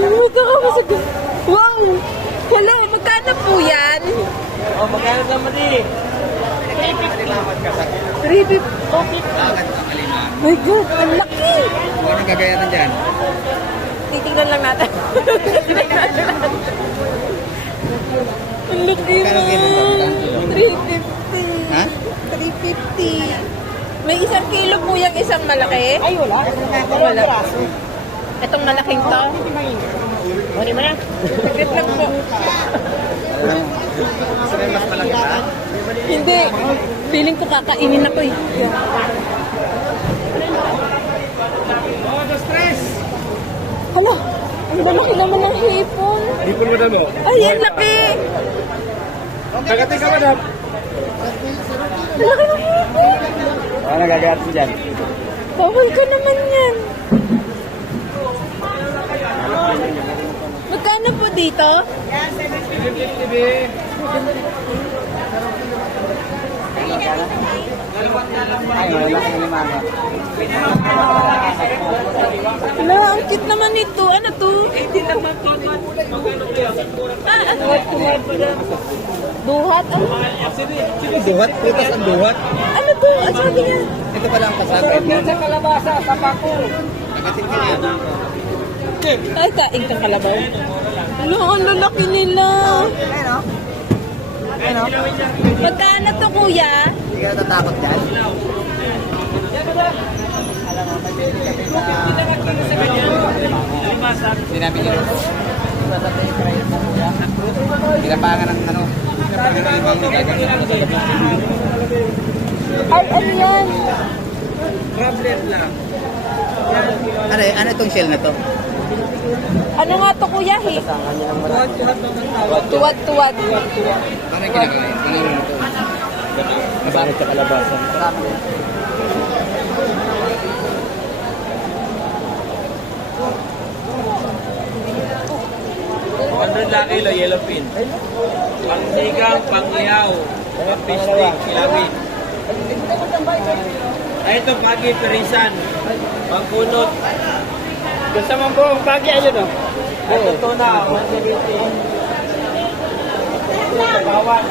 Magkakamasag. Wow! Hello, magkano po yan? Oh, magkano naman eh? 350. My God, ang laki! Anong gagayaran dyan? Titingnan lang natin. Ang laki Magkano kilo? man. 350. Ha? 350. May 1 kilo po yung isang malaki? Ay, wala. Wala. Itong malaking to? Ano mo na? Saglit lang po. Sino yung mas malaki ka? Hindi. Feeling ko kakainin ako eh. Oh, the stress! Hala, ang lalaki naman ng hipon. Hipon mo damo. Ay, ang laki. Tagating ka, madam. Ang laki ng hipon. Ano gagayat mo dyan? Bawal ka naman yan. Magkano po dito? Ay, malaki yung limaga. Hala, ang cute naman ito. Ano to? 18 lang magpapad. Ano? Duhat? Ano? Duhat? Putas ang duhat? Ano to? Ang sabi niya? Ito pala ang kasama. Sa kalabasa, sa pako. Tagating ka yan. Ay, kain kang kalabaw. Hala, ang lalaki nila. Ano? Magkano to, kuya? Hindi ka natatakot dyan? Sinabi niyo. Pinapangan ng ano? Pinapangan ng ibang Ay, ano yan? problem lang. Ano itong shell na to? Ano nga to, kuya? Tuwad-tuwad. Ano yung ginagawa? Ano yung ito? Nabanit sa kalabasan. Kilo yellow pin. Pangsigang, pangliyaw, fish stick, kilawin. Ay, ito, pagi, perisan. Pangkunot. Gusto mo po ang pagi, ayun o. Ito, tuna, 170. Bawan.